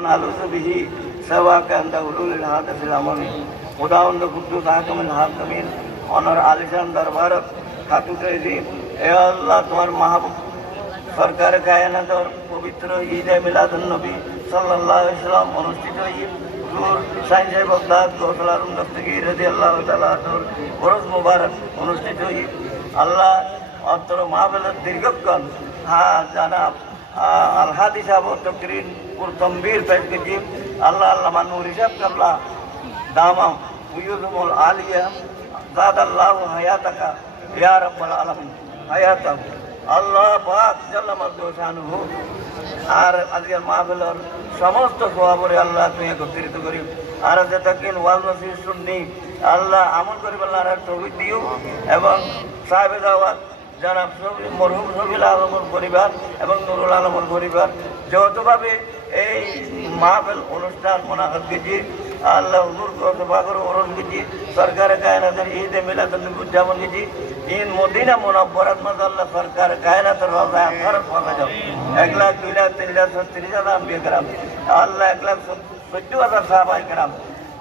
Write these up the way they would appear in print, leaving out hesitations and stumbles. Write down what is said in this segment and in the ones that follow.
نالوس به سواك عند حلول الحادث الأمامي خداوند قدوس حاكم الحاكمين অনর আলিশান দরবারত খাতুত রহিম এ আল্লাহ তোমার মাহবুব সরকার কায়নাতর পবিত্র ঈদে মিলাদুন নবী সাল্লাল্লাহু আলাইহি সাল্লাম অনুষ্ঠিত ঈদ হুজুর শাইন সাহেব বাগদাদ গৌসুল আজম দস্তগীর রাদিয়াল্লাহু তাআলা আনহুর বরজ মুবারক অনুষ্ঠিত ঈদ আল্লাহ অন্তর মাহফিলের দীর্ঘক্ষণ জানাব আল-হাদি সাহেব তকরির তম্বির পেশ করেছেন আল্লাহ আল্লামা নূরি সাহেব কাবলা দামাম উয়ুদুমুল আলিয়া জাদাল্লাহু হায়াতাকা ইয়া রাব্বাল আলামিন হায়াতাক আল্লাহ পাক জাল্লা মাদুসানুহু আর আজকের মাহফিলের সমস্ত সওয়াবরে আল্লাহ তুমি একত্রিত করি আর যতক্ষণ ওয়াজ নসিহত শুননি আল্লাহ আমল করিবার আর তৌফিক দিও এবং সাহেবে দাওয়াত জনাব মরহুম শফিউল আলমের পরিবার এবং নুরুল আলমের পরিবার যৌথভাবে এই মাহফিল অনুষ্ঠান মোনাজাত গেছি আল্লাহ হুজুর কতবাগর ওরস গেছি সরকার কায়নাতের ঈদে মিলাদুন নবী উদযাপন গেছি ঈদ মদিনা মুনাওয়ারাত মধ্যে আল্লাহ সরকার কায়নাতের রওজা আখরাত পৌঁছে যাও 1 লাখ 2 লাখ 3 লাখ 36 হাজার আম্বিয়া کرام আল্লাহ 1 লাখ 14 হাজার সাহাবায়ে کرام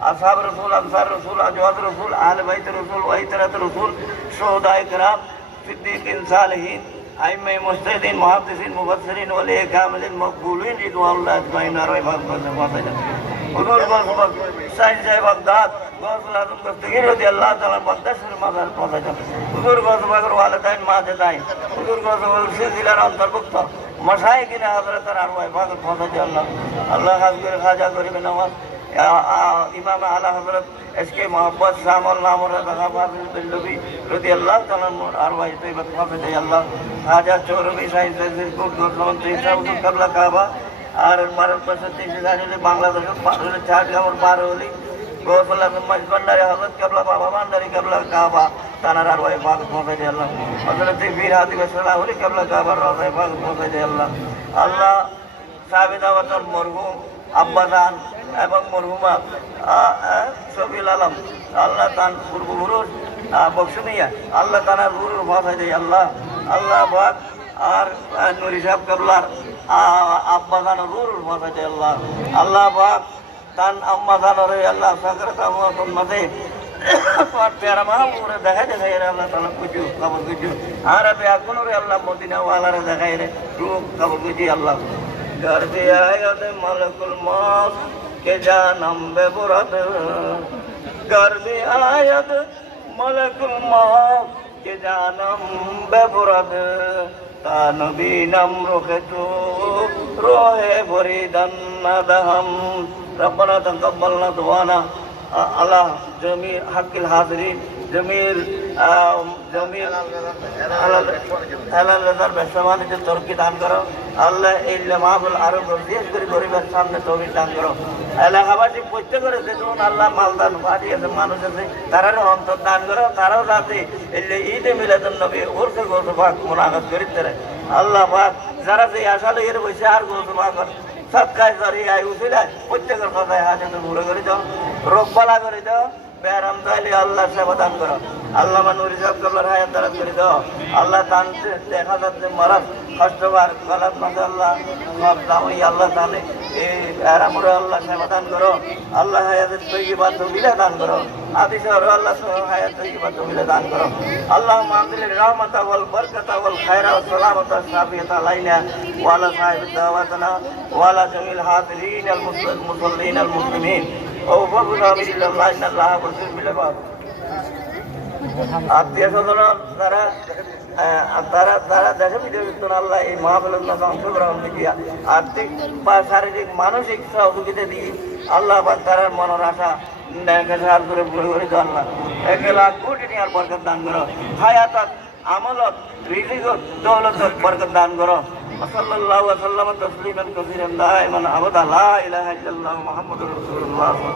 আসহাব রাসূল আনসার রাসূল আজওয়াজ রাসূল আহলে বাইত রাসূল ওয়াইতরাত রাসূল শুহাদায়ে کرام सिद्दीकीन सालिहीन आइम्मे मुजतहिदीन मुहद्दिसीन मुफस्सिरीन वलिय कामिलीन मकबूलीन रिदवानुल्लाह अजमाइन और हुजूर गौस शाहीन साहेब बागदाद गौसुल आजम दस्तगीर রাদিয়াল্লাহু তাআলা মুকদ্দাসের মাজার পৌঁছে হুজুর গৌস বাগের ওয়ালিদাইন মাজিদাইন হুজুর গৌস বাগের সিলসিলার অন্তর্ভুক্ত মাশায়েখিন হযরতের আরওয়াহ বাগের পৌঁছে আল্লাহ আল্লাহ হাজর খাজা গরিব নওয়াজ ইমাম আলা হযরত এসকে মোহাম্মদ শামল নামর রাগাবাদ বিল্লবি রাদিয়াল্লাহু তাআলা আরওয়াহ তৈয়বা পৌঁছে আল্লাহ হাজা চৌরবি শাহিন সাহেব কোট গোসলন তৈয়বা কাবলা কাবা আর ভারত বর্ষের 30 জানুয়ারি বাংলাদেশের 4 গৌসুল আজম মজবান্ডারি হযরত কাবলা বাবা বান্ডারি কাবলা কাবা তানার আরওয়াহ পাক পৌঁছে আল্লাহ হযরত বীর হাদি সাল্লাল্লাহু আলাইহি কাবলা কাবা রওজা পাক পৌঁছে আল্লাহ আল্লাহ সাহেবে দাওয়াতের মরহুম আব্বাজান এবং মরহুমা শফিউল আলম আল্লাহ তান পূর্বপুরুষ বক্সমিয়া আল্লাহ তানার রুর ভাষায় দেয় আল্লাহ আল্লাহ পাক আর নুরি সাহেব কাবলার আব্বাজান রুর ভাষায় দেয় আল্লাহ আল্লাহ পাক তান আম্মাজানের আল্লাহ সাকরাত আমওয়াতুল মাঝে তোমার প্যারা মাহবুবে দেখাই দেখাই রে আল্লাহ তাআলা কুজু কবর কুজু আর বেআগুনরে আল্লাহ মদিনা ওয়ালারে দেখাই রে রূপ কবর কুজি আল্লাহ घर पे आयत मलकुल मौत के जानम बेबुरद घर पे आयत मलकुल मौत के जानम बेबुरद तानबी नम रुखे तू रोहे भरीदन नदहम रब्बना तक़ब्बलना दुआना अल्लाह जमीर हक़िल हाज़रीन जमीर जमीर হালাল রেজার ব্যবসা বাণিজ্যে তরক্কি দান করো আল্লাহ এই মাহফিল আরো বিশেষ করে গরিবের সামনে তৌফিক দান করো এলাকাবাসী প্রত্যেকের যেমন আল্লাহ মালদান বাড়ি আছে মানুষ আছে তারারও অন্তর দান করো তারাও যাতে ঈদে মিলাদুন নবী ওরসে গৌস পাক মুনাজাত করিতে আল্লাহ পাক যারা যে আশা লইয়ে বসে আর গৌস পাক সব কাজ ধরে আই উঠিলায় প্রত্যেকের কথায় হাজত ঘুরে করে দাও রোগ বালা করে দাও বেরাম তাইলে আল্লাহ সেবা দান করো আল্লাহ নুরি সাহেব কাবলার হায়াত দারাজ করে দাও আল্লাহ টানতে দেখা যাচ্ছে মারাত কষ্টবার গলাত মাঝে আল্লাহ সব দামি আল্লাহ তাহলে এই বেরামরে আল্লাহ সেবা দান করো আল্লাহ হায়াতের তৈবা তবিলে দান করো আদি শহর আল্লাহ হায়াত তৈবা তবিলে দান করো আল্লাহ মাহফিলের রহমতা ওয়াল বরকতা ওয়াল খায়রা ওয়াস সালামতা সাফিয়াতা আলাইনা ওয়ালা সাহিব দাওয়াতনা ওয়ালা জামিল হাজিরিন আল মুসল্লিন আল মুসলিমিন আত্মীয় স্বজন তারা তারা তারা দেখে বিদ্যুৎ আল্লাহ এই মাহফিলের অংশগ্রহণ দেখিয়া আর্থিক বা শারীরিক মানসিক সহযোগিতা দিয়ে আল্লাহ বা তার মনের আশা সার করে ঘুরে ঘুরে আল্লাহ 1 লাখ কোটি টাকার বরকত দান করো হায়াতত আমলত রিজিকত দৌলতত বরকত দান করো সাল্লাল্লাহু আলাইহি ওয়া সাল্লাম তাসলিমান কাসীরান দাইমান আবাদা লা ইলাহা ইল্লাল্লাহু মুহাম্মাদুর রাসূলুল্লাহ।